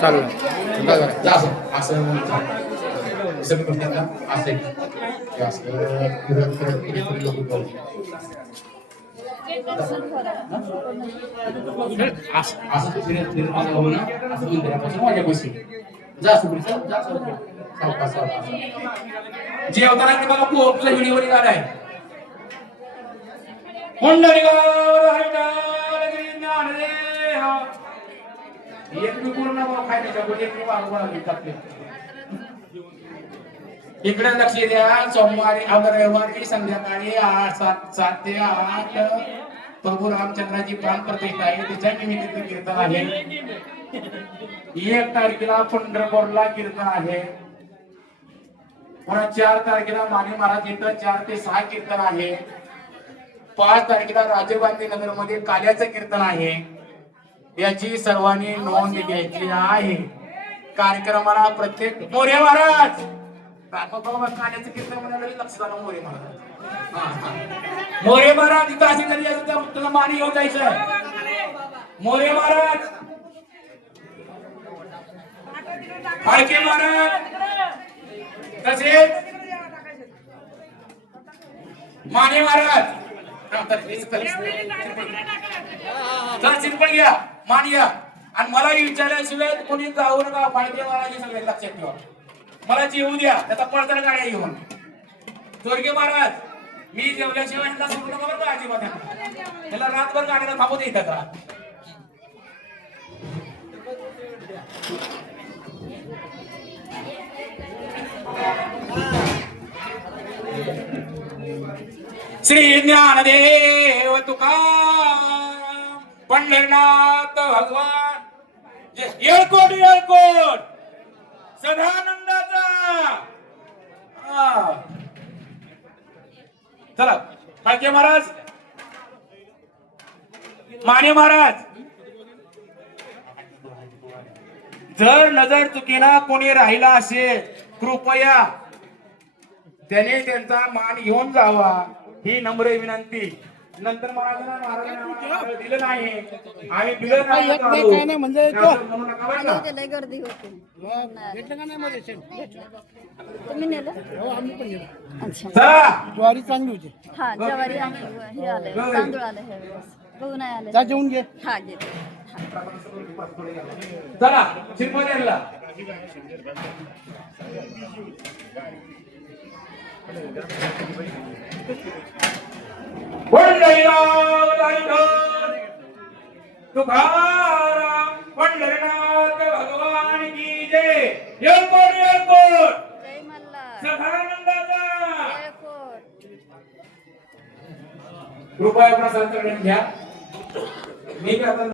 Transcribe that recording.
चालेल जा असं असं जा. असं करतात असं असं असं तू फिरत फिरत भाऊ ना असं मंदिरापासून माझ्या जा चल, जा असं पुढे. बघा पोटला निघालाय. एक मी पूर्ण भाव खायचा एक मी वाढवा टाकले. इकडे लक्ष द्या सोमवारी रविवारी संध्याकाळी आठ सात सात ते आठ. प्रभू रामचंद्राची प्राण प्रतिष्ठा आहे त्याच्या निमित्त कीर्तन आहे. एक तारखेला पंढरपूरला कीर्तन आहे. पुन्हा चार तारखेला माने महाराज इथं चार ते सहा कीर्तन आहे. पाच तारखेला राजीव नगरमध्ये काल्याचं कीर्तन आहे. याची सर्वांनी नोंद घ्यायची आहे. कार्यक्रमाला प्रत्येक मोरे महाराज. बाबा कीर्तन म्हणाले लक्ष झालं मोरे महाराज. मोरे महाराज इथं अशी कधी असं त्या तुला मान घेऊन जायचं मोरे महाराज. फाळके महाराज. तसेच माने महाराज. तर चला घ्या मान घ्या. आणि मला विचारल्याशिवाय कोणी जाऊ नका फाळके महाराज सगळे लक्षात ठेवा. मला जेवू द्या त्याचा पडताना गाड्या घेऊन. स्वर्गीय महाराज मी जेवल्याशिवाय ह्यांना सोडू नका बरं का अजिबात त्याला रातभर गाडीला थांबू दे इथं का श्री ज्ञानदेव तुकाराम पंढरनाथ भगवान. येळकोट येळकोट. सदानंदाचा. चला फाळके महाराज. माने महाराज. जर नजर चुकीना कोणी राहिला असेल कृपया त्याने त्यांचा मान घेऊन जावा ही नम्र विनंती. नंतर महाराजांना दिलं नाही. आम्ही दिलं नाही म्हणजे गर्दी होती? तुम्ही नेलं? हो अच्छा. चला ज्वारी चांगली होती. हा ज्वारी हे आले तांदूळ आले हे गहू नाही आले. जा जेवून घे. हा घेते चला तुकाराम भगवान की जय येळकोट येळकोट सदानंदाचा कृपया प्रसाद घ्या. मी आता